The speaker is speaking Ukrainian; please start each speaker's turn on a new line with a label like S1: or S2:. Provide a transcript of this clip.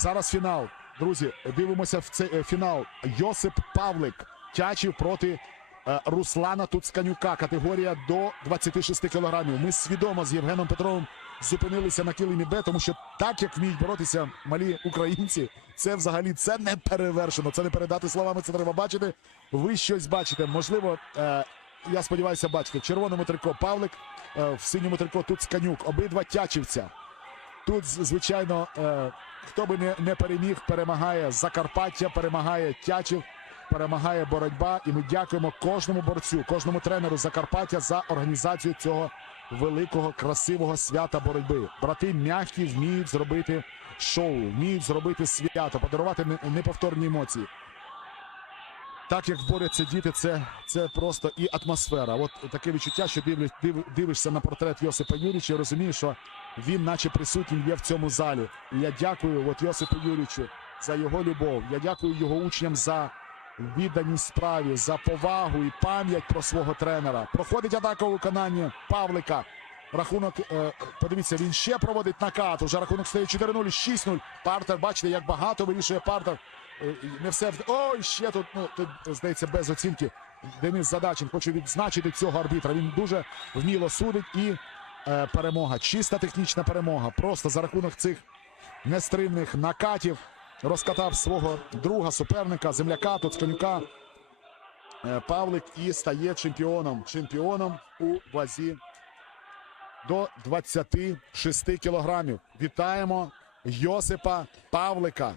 S1: Зараз фінал. Друзі, дивимося в цей е, фінал. Йосип Павлик Тячів проти е, Руслана Туцканюка. Категорія до 26 кілограмів. Ми свідомо з Євгеном Петровим зупинилися на килимі Б, тому що так як вміють боротися малі українці, це взагалі це не перевершено. Це не передати словами. Це треба бачити. Ви щось бачите. Можливо, е, я сподіваюся, бачите. В червоному трико Павлик, в синьому трико Туцканюк. Обидва тячівця. Тут, звичайно, хто би не, не переміг, перемагає Закарпаття, перемагає Тячів, перемагає боротьба. І ми дякуємо кожному борцю, кожному тренеру Закарпаття за організацію цього великого красивого свята боротьби. Брати м'які вміють зробити шоу, вміють зробити свято, подарувати неповторні емоції. Так як борються діти, це, це просто і атмосфера. От таке відчуття, що дивлюсь, див, дивишся на портрет Йосипа Юрійовича і розумієш, що він, наче присутнім, є в цьому залі. І я дякую от Йосипу Юрійовичу за його любов. Я дякую його учням за відданість справі, за повагу і пам'ять про свого тренера. Проходить атака у виконанні Павлика. Рахунок, е, подивіться, він ще проводить накат. Уже рахунок стає 4-0, 6-0. Партер, бачите, як багато вирішує партер. Е, Не все ой, ще тут, ну тут здається, без оцінки. Денис Задачин. Хочу відзначити цього арбітра. Він дуже вміло судить і перемога. Чиста технічна перемога. Просто за рахунок цих нестримних накатів розкатав свого друга, суперника, земляка, Тоцканюка. Е, Павлик і стає чемпіоном. Чемпіоном у вазі до 26 кілограмів. Вітаємо Йосипа Павлика.